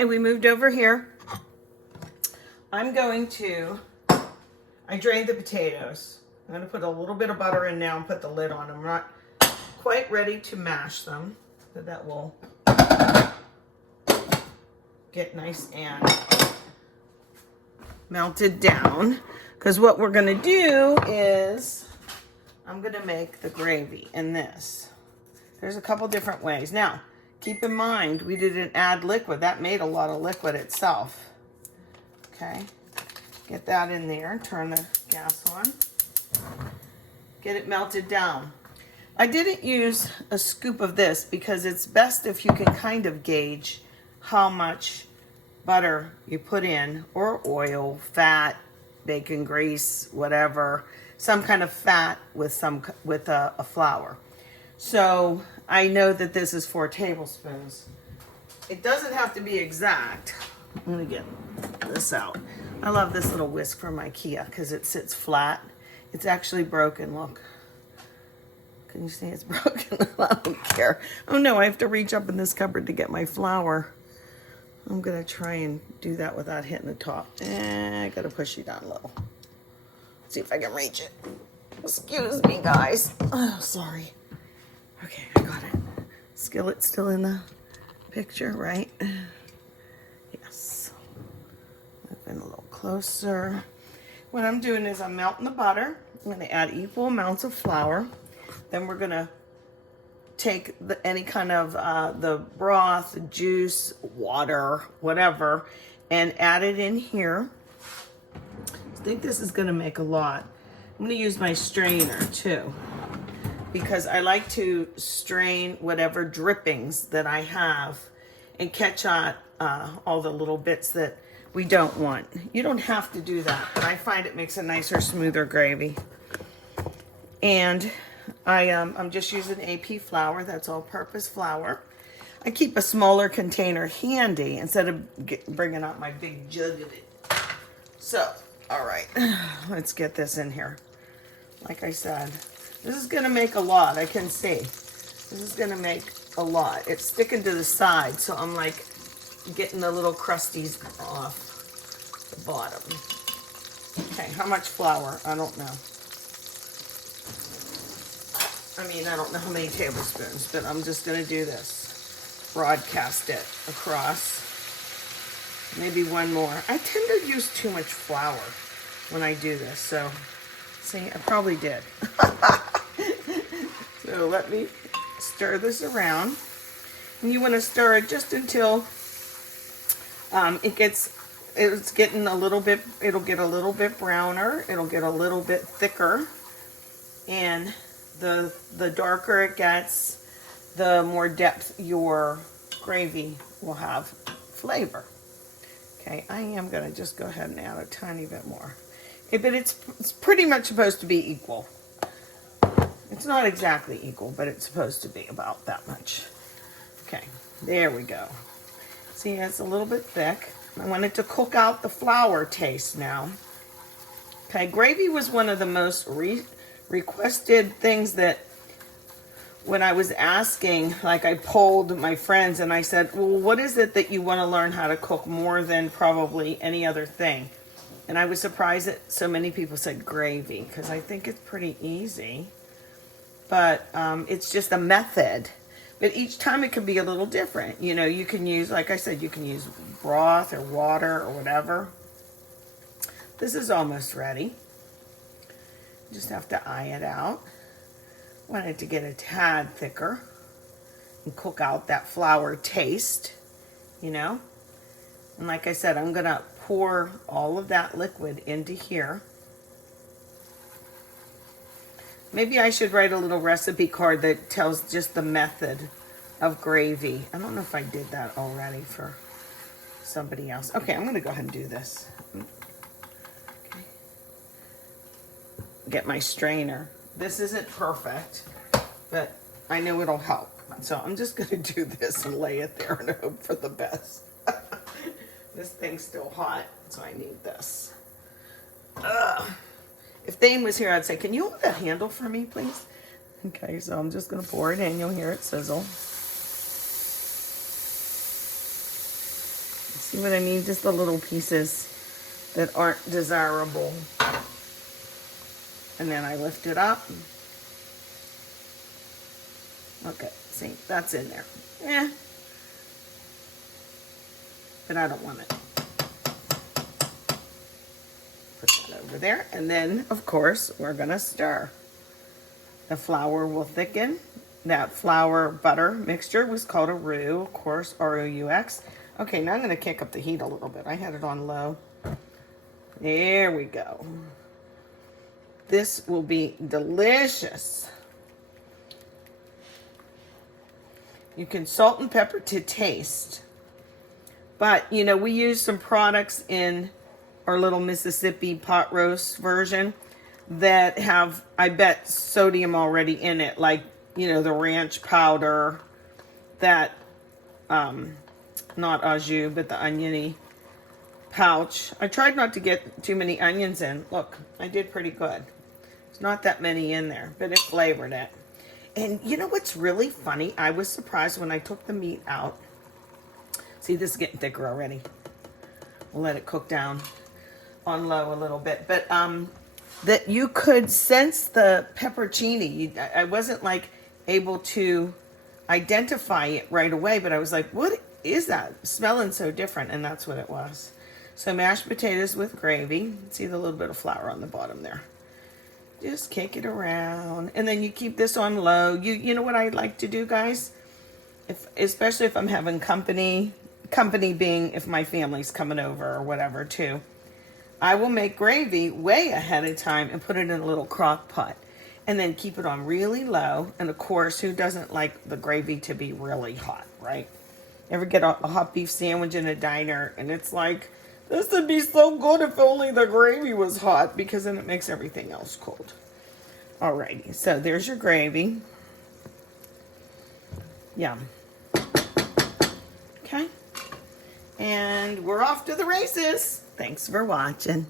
Okay, we moved over here. I drained the potatoes. I'm going to put a little bit of butter in now and put the lid on. I'm not quite ready to mash them, but that will get nice and melted down. Because what we're going to do is I'm going to make the gravy in this. There's a couple different ways. Now, keep in mind, we didn't add liquid. That made a lot of liquid itself. Okay. Get that in there. Turn the gas on. Get it melted down. I didn't use a scoop of this because it's best if you can kind of gauge how much butter you put in, or oil, fat, bacon grease, whatever, some kind of fat with a flour. So I know that this is 4 tablespoons. It doesn't have to be exact. I'm gonna get this out. I love this little whisk from IKEA because it sits flat. It's actually broken, look. Can you see it's broken? I don't care. Oh no, I have to reach up in this cupboard to get my flour. I'm gonna try and do that without hitting the top. I gotta push you down a little. See if I can reach it. Excuse me, guys. Oh, sorry. Okay, I got it. Skillet's still in the picture, right? Yes. Moving a little closer. What I'm doing is I'm melting the butter. I'm gonna add equal amounts of flour. Then we're gonna take any kind of the broth, juice, water, whatever, and add it in here. I think this is gonna make a lot. I'm gonna use my strainer too, because I like to strain whatever drippings that I have and catch out all the little bits that we don't want. You don't have to do that, but I find it makes a nicer, smoother gravy. And I'm just using AP flour. That's all-purpose flour. I keep a smaller container handy instead of bringing out my big jug of it. So, all right, let's get this in here. Like I said, this is gonna make a lot, I can see. This is gonna make a lot. It's sticking to the side, so I'm like getting the little crusties off the bottom. Okay, how much flour? I don't know. I don't know how many tablespoons, but I'm just gonna do this. Broadcast it across. Maybe one more. I tend to use too much flour when I do this, so see, I probably did. So let me stir this around. And you want to stir it just until it's getting a little bit, it'll get a little bit browner, it'll get a little bit thicker, and the darker it gets, the more depth your gravy will have flavor. Okay, I am going to just go ahead and add a tiny bit more. But it's pretty much supposed to be equal. It's not exactly equal, but it's supposed to be about that much. Okay, there we go. See, it's a little bit thick. I want it to cook out the flour taste now. Okay, gravy was one of the most requested things that when I was asking, like I polled my friends and I said, well, what is it that you want to learn how to cook more than probably any other thing? And I was surprised that so many people said gravy, because I think it's pretty easy. But it's just a method. But each time it can be a little different. You know, you can use, like I said, you can use broth or water or whatever. This is almost ready. Just have to eye it out. Want it to get a tad thicker and cook out that flour taste, you know. And like I said, I'm gonna pour all of that liquid into here. Maybe I should write a little recipe card that tells just the method of gravy. I don't know if I did that already for somebody else. Okay, I'm gonna go ahead and do this. Okay. Get my strainer. This isn't perfect, but I know it'll help. So I'm just gonna do this and lay it there and hope for the best. This thing's still hot, so I need this. If Thane was here, I'd say, can you hold that handle for me, please? Okay, so I'm just gonna pour it in. You'll hear it sizzle. See what I mean? Just the little pieces that aren't desirable. And then I lift it up. Okay, see, that's in there. But I don't want it. Put that over there. And then, of course, we're gonna stir. The flour will thicken. That flour butter mixture was called a roux, of course, R-O-U-X. Okay, now I'm gonna kick up the heat a little bit. I had it on low. There we go. This will be delicious. You can salt and pepper to taste. But, you know, we use some products in our little Mississippi pot roast version that have, I bet, sodium already in it. Like, you know, the ranch powder, that, not au jus, but the oniony pouch. I tried not to get too many onions in. Look, I did pretty good. There's not that many in there, but it flavored it. And you know what's really funny? I was surprised when I took the meat out. See, this is getting thicker already. We'll let it cook down on low a little bit. But that you could sense the pepperoncini. I wasn't like able to identify it right away, but I was like, what is that? Smelling so different, and that's what it was. So mashed potatoes with gravy. See the little bit of flour on the bottom there. Just kick it around, and then you keep this on low. You know what I like to do, guys? Especially if I'm having company being if my family's coming over or whatever too. I will make gravy way ahead of time and put it in a little crock pot, and then keep it on really low. And of course, who doesn't like the gravy to be really hot, right? Ever get a hot beef sandwich in a diner and it's like, this would be so good if only the gravy was hot, because then it makes everything else cold. Alrighty, so there's your gravy. Yum. Okay. And we're off to the races. Thanks for watching.